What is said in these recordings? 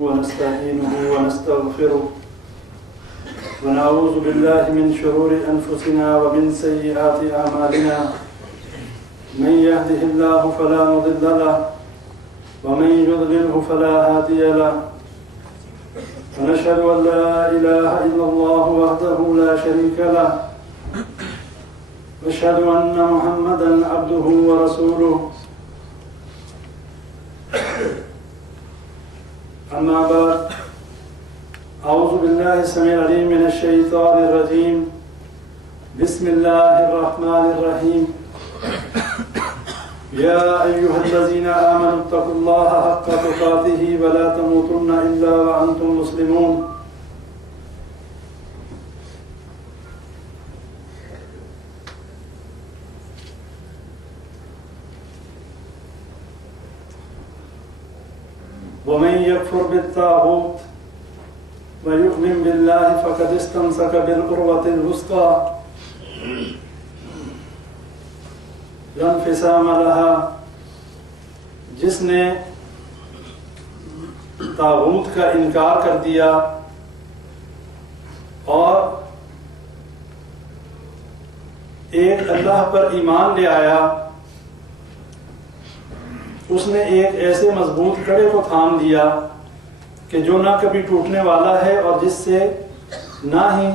ونستعينه ونستغفره ونعوذ بالله من شرور أنفسنا ومن سيئات أعمالنا من يهده الله فلا مضل له ومن يضلله فلا هادي له ونشهد أن لا إله إلا الله وحده لا شريك له ونشهد أن محمدا عبده ورسوله أما بعد أعوذ بالله السميع العليم من الشيطان الرجيم بسم الله الرحمن الرحيم يا أيها الذين آمنوا اتقوا الله حق تقاته ولا تموتن إلا وأنتم مسلمون ومن يكفر بالطاغوت ويؤمن بالله فقد استمسك بالعروة الوثقى لا انفصام لها جس نے طاغوت کا انکار کر دیا اور ایک اللہ پر ایمان لے آیا، اس نے ایک ایسے مضبوط کڑے کو تھام دیا کہ جو نہ کبھی ٹوٹنے والا ہے اور جس سے نہ ہی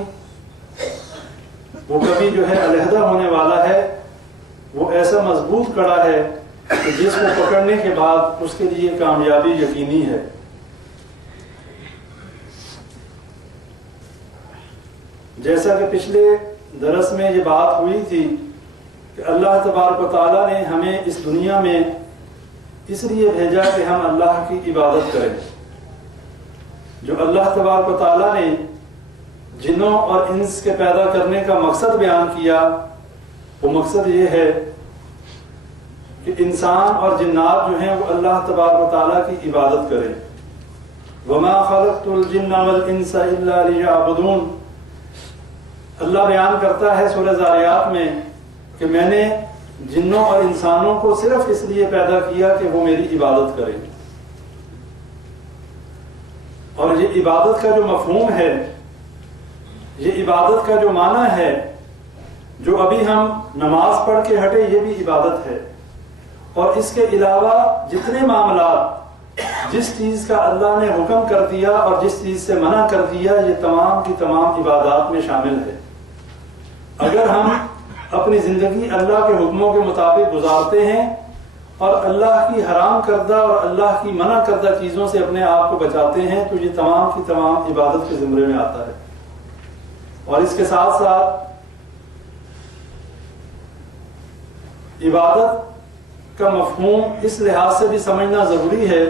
وہ کبھی علیحدہ ہونے والا ہے۔ وہ ایسا مضبوط کڑا ہے کہ جس کو پکڑنے کے بعد اس کے لیے کامیابی یقینی ہے۔ جیسا کہ پچھلے درس میں یہ بات ہوئی تھی کہ اللہ تبارک و تعالیٰ نے ہمیں اس دنیا میں اس لیے بھیجا کہ ہم اللہ کی عبادت کریں۔ جو اللہ تبارک و تعالیٰ نے جنوں اور انس کے پیدا کرنے کا مقصد بیان کیا، وہ مقصد یہ ہے کہ انسان اور جنات جو ہیں وہ اللہ تبارک و تعالیٰ کی عبادت کریں۔ وَمَا خَلَقْتُ الْجِنَّ وَالْإِنسَ إِلَّا لِيَعْبُدُونَ۔ اللہ بیان کرتا ہے سورہ ذاریات میں کہ میں نے جنوں اور انسانوں کو صرف اس لیے پیدا کیا کہ وہ میری عبادت کریں۔ اور یہ عبادت کا جو مفہوم ہے، یہ عبادت کا جو معنی ہے، جو ابھی ہم نماز پڑھ کے ہٹے، یہ بھی عبادت ہے۔ اور اس کے علاوہ جتنے معاملات جس چیز کا اللہ نے حکم کر دیا اور جس چیز سے منع کر دیا، یہ تمام کی تمام عبادات میں شامل ہے۔ اگر ہم اپنی زندگی اللہ کے حکموں کے مطابق گزارتے ہیں اور اللہ کی حرام کردہ اور اللہ کی منع کردہ چیزوں سے اپنے آپ کو بچاتے ہیں، تو یہ تمام کی تمام عبادت کے زمرے میں آتا ہے۔ اور اس کے ساتھ ساتھ عبادت کا مفہوم اس لحاظ سے بھی سمجھنا ضروری ہے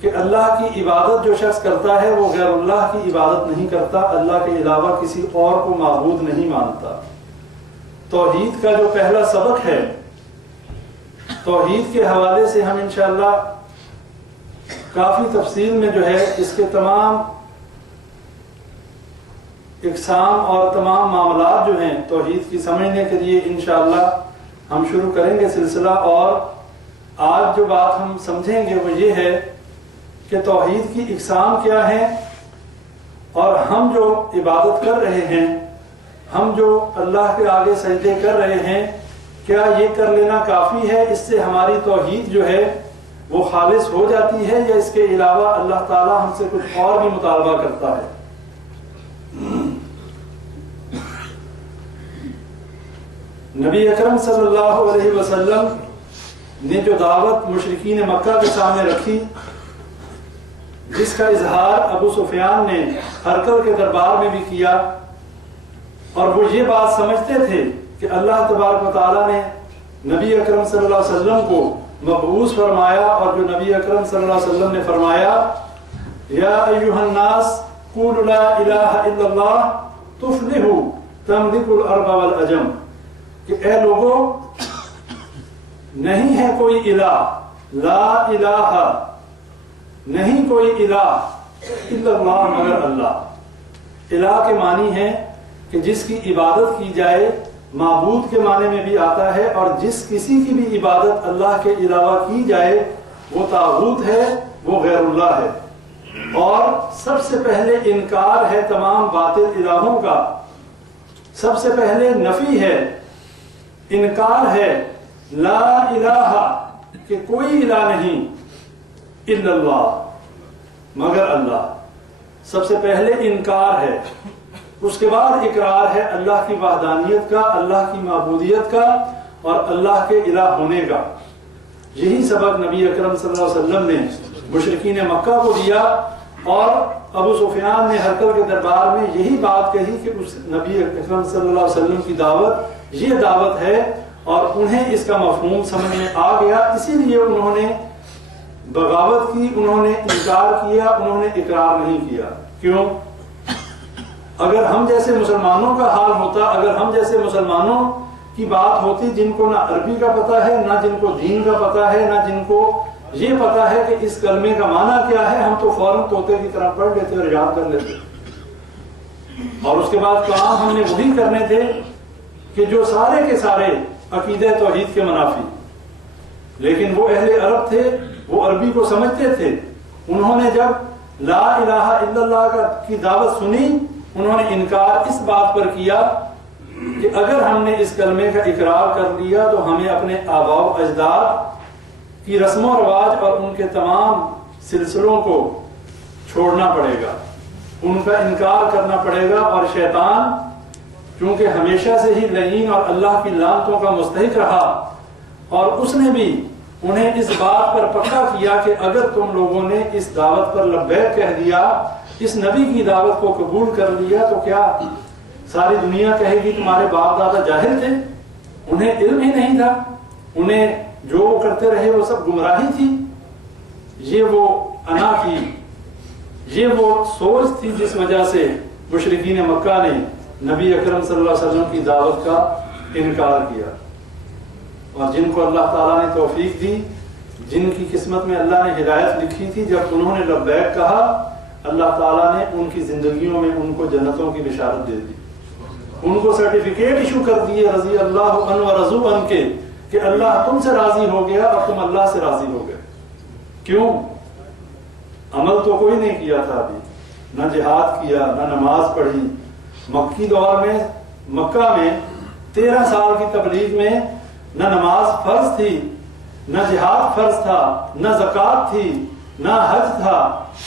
کہ اللہ کی عبادت جو شخص کرتا ہے وہ غیر اللہ کی عبادت نہیں کرتا، اللہ کے علاوہ کسی اور کو معبود نہیں مانتا۔ توحید کا جو پہلا سبق ہے، توحید کے حوالے سے ہم انشاءاللہ کافی تفصیل میں اس کے تمام اقسام اور تمام معاملات جو ہیں توحید کی سمجھنے کے لیے انشاءاللہ ہم شروع کریں گے سلسلہ۔ اور آج جو بات ہم سمجھیں گے وہ یہ ہے کہ توحید کی اقسام کیا ہیں، اور ہم جو عبادت کر رہے ہیں، ہم جو اللہ کے آگے سجدے کر رہے ہیں، کیا یہ کر لینا کافی ہے؟ اس سے ہماری توحید جو ہے وہ خالص ہو جاتی ہے، یا اس کے علاوہ اللہ تعالیٰ ہم سے کچھ اور بھی مطالبہ کرتا ہے؟ نبی اکرم صلی اللہ علیہ وسلم نے جو دعوت مشرکین مکہ کے سامنے رکھی، جس کا اظہار ابو سفیان نے ہرقل کے دربار میں بھی کیا، اور وہ یہ بات سمجھتے تھے کہ اللہ تبارک و تعالیٰ نے نبی اکرم صلی اللہ علیہ وسلم کو مبعوث فرمایا، اور جو نبی اکرم صلی اللہ علیہ وسلم نے فرمایا یا ایھا الناس قولوا لا الہ الا اللہ تفلحوا تملکوا الارض والعجم، کہ اے لوگوں، نہیں ہے کوئی الہ، لا الہ، نہیں کوئی الہ الا اللہ، مگر اللہ۔ الہ کے معنی ہے کہ جس کی عبادت کی جائے، معبود کے معنی میں بھی آتا ہے، اور جس کسی کی بھی عبادت اللہ کے علاوہ کی جائے وہ طاغوت ہے، وہ غیر اللہ ہے، اور سب سے پہلے انکار ہے تمام باطل الہوں کا، سب سے پہلے نفی ہے، انکار ہے لا الہ کہ کوئی الہ نہیں الا اللہ مگر اللہ، سب سے پہلے انکار ہے، اس کے بعد اقرار ہے اللہ کی وحدانیت کا، اللہ کی معبودیت کا اور اللہ کے الہ ہونے کا۔ یہی سبق نبی اکرم صلی اللہ علیہ وسلم نے مشرکین مکہ کو دیا، اور ابو سفیان نے ہرقل کے دربار میں یہی بات کہی کہ اس نبی اکرم صلی اللہ علیہ وسلم کی دعوت یہ دعوت ہے، اور انہیں اس کا مفہوم سمجھ میں آ گیا، اسی لیے انہوں نے بغاوت کی، انہوں نے انکار کیا، انہوں نے اقرار نہیں کیا۔ کیوں؟ اگر ہم جیسے مسلمانوں کا حال ہوتا، اگر ہم جیسے مسلمانوں کی بات ہوتی جن کو نہ عربی کا پتہ ہے، نہ جن کو دین کا پتہ ہے، نہ جن کو یہ پتہ ہے کہ اس کلمے کا معنی کیا ہے، ہم تو فوراً طوطے کی طرح پڑھ لیتے اور یاد کر لیتے، اور اس کے بعد کام ہم نے وہی کرنے تھے کہ جو سارے کے سارے عقیدہ توحید کے منافی۔ لیکن وہ اہل عرب تھے، وہ عربی کو سمجھتے تھے، انہوں نے جب لا الہ الا اللہ کی دعوت سنی، انہوں نے انکار اس بات پر کیا کہ اگر ہم نے اس کلمے کا اقرار کر لیا تو ہمیں اپنے آباء و اجداد کی رسم و رواج اور ان کے تمام سلسلوں کو چھوڑنا پڑے گا، ان کا انکار کرنا پڑے گا، اور شیطان چونکہ ہمیشہ سے ہی لعین اور اللہ کی لعنتوں کا مستحق رہا، اور اس نے بھی انہیں اس بات پر پکا کیا کہ اگر تم لوگوں نے اس دعوت پر لبیک کہہ دیا، اس نبی کی دعوت کو قبول کر لیا، تو کیا ساری دنیا کہے گی تمہارے باپ دادا جاہل تھے، انہیں علم ہی نہیں تھا، انہیں جو وہ کرتے رہے وہ سب گمراہی تھی۔ یہ وہ انا تھی، یہ وہ سوچ تھی جس وجہ سے مشرکین مکہ نے نبی اکرم صلی اللہ علیہ وسلم کی دعوت کا انکار کیا، اور جن کو اللہ تعالیٰ نے توفیق دی، جن کی قسمت میں اللہ نے ہدایت لکھی تھی، جب انہوں نے لبیک کہا، اللہ تعالیٰ نے ان کی زندگیوں میں ان کو جنتوں کی بشارت دے دی، ان کو سرٹیفکیٹ ایشو کر دیے رضی اللہ عنہ و رضوا عنہ کے، کہ اللہ تم سے راضی ہو گیا اور تم اللہ سے راضی ہو گئے۔ کیوں؟ عمل تو کوئی نہیں کیا تھا ابھی، نہ جہاد کیا، نہ نماز پڑھی، مکی دور میں مکہ میں 13 سال کی تبلیغ میں نہ نماز فرض تھی، نہ جہاد فرض تھا، نہ زکوٰۃ تھی، نہ حج تھا،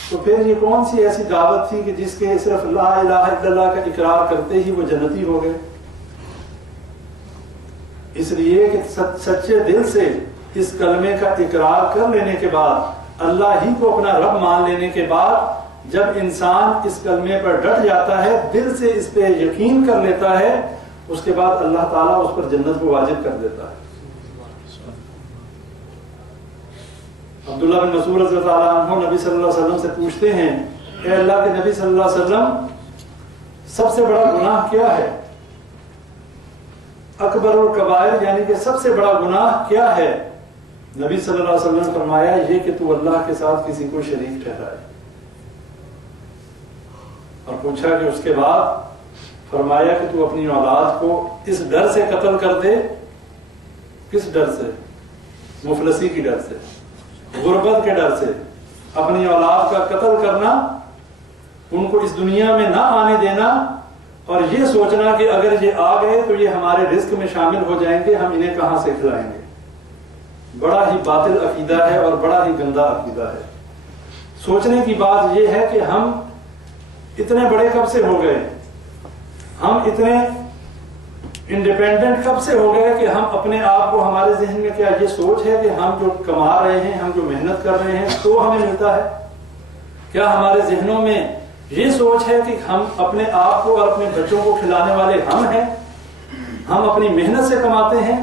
تو پھر یہ کون سی ایسی دعوت تھی کہ جس کے صرف لا الہ الا اللہ کا اقرار کرتے ہی وہ جنتی ہو گئے؟ اس لیے کہ سچے دل سے اس کلمے کا اقرار کر لینے کے بعد، اللہ ہی کو اپنا رب مان لینے کے بعد، جب انسان اس کلمے پر ڈٹ جاتا ہے، دل سے اس پہ یقین کر لیتا ہے، اس کے بعد اللہ تعالیٰ اس پر جنت کو واجب کر دیتا ہے۔ عبداللہ بن مسعود رضی اللہ عنہ نبی صلی اللہ علیہ وسلم سے پوچھتے ہیں، اے اللہ کے نبی صلی اللہ علیہ وسلم، سب سے بڑا گناہ کیا ہے؟ اکبر الکبائر یعنی کہ سب سے بڑا گناہ کیا ہے؟ نبی صلی اللہ علیہ وسلم نے فرمایا، یہ کہ تو اللہ کے ساتھ کسی کو شریک ٹھہرائے، اور پوچھا کہ اس کے بعد؟ فرمایا کہ تو اپنی اولاد کو اس ڈر سے قتل کر دے۔ کس ڈر سے؟ مفلسی کی ڈر سے، غربت کے ڈر سے، اپنی اولاد کا قتل کرنا، ان کو اس دنیا میں نہ آنے دینا، اور یہ سوچنا کہ اگر یہ آ گئے تو یہ ہمارے رزق میں شامل ہو جائیں گے، ہم انہیں کہاں سے کھلائیں گے۔ بڑا ہی باطل عقیدہ ہے اور بڑا ہی گندا عقیدہ ہے۔ سوچنے کی بات یہ ہے کہ ہم اتنے بڑے کب سے ہو گئے، ہم اتنے انڈیپینڈنٹ کب سے ہو گئے کہ ہم اپنے آپ کو، ہمارے ذہن میں کیا یہ سوچ ہے کہ ہم جو کما رہے ہیں، ہم جو محنت کر رہے ہیں تو ہمیں ملتا ہے؟ کیا ہمارے ذہنوں میں یہ سوچ ہے کہ ہم اپنے آپ کو اور اپنے بچوں کو کھلانے والے ہم ہیں، ہم اپنی محنت سے کماتے ہیں؟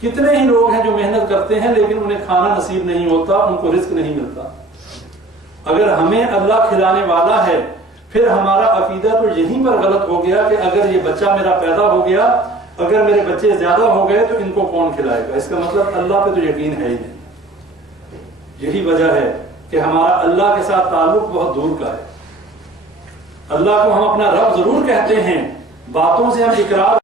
کتنے ہی لوگ ہیں جو محنت کرتے ہیں لیکن انہیں کھانا نصیب نہیں ہوتا، ان کو رزق نہیں ملتا۔ اگر ہمیں اللہ کھلانے والا ہے، پھر ہمارا عقیدہ تو یہیں پر غلط ہو گیا کہ اگر یہ بچہ میرا پیدا ہو گیا، اگر میرے بچے زیادہ ہو گئے تو ان کو کون کھلائے گا؟ اس کا مطلب اللہ پہ تو یقین ہے ہی نہیں۔ یہی وجہ ہے کہ ہمارا اللہ کے ساتھ تعلق بہت دور کا ہے۔ اللہ کو ہم اپنا رب ضرور کہتے ہیں، باتوں سے ہم اقرار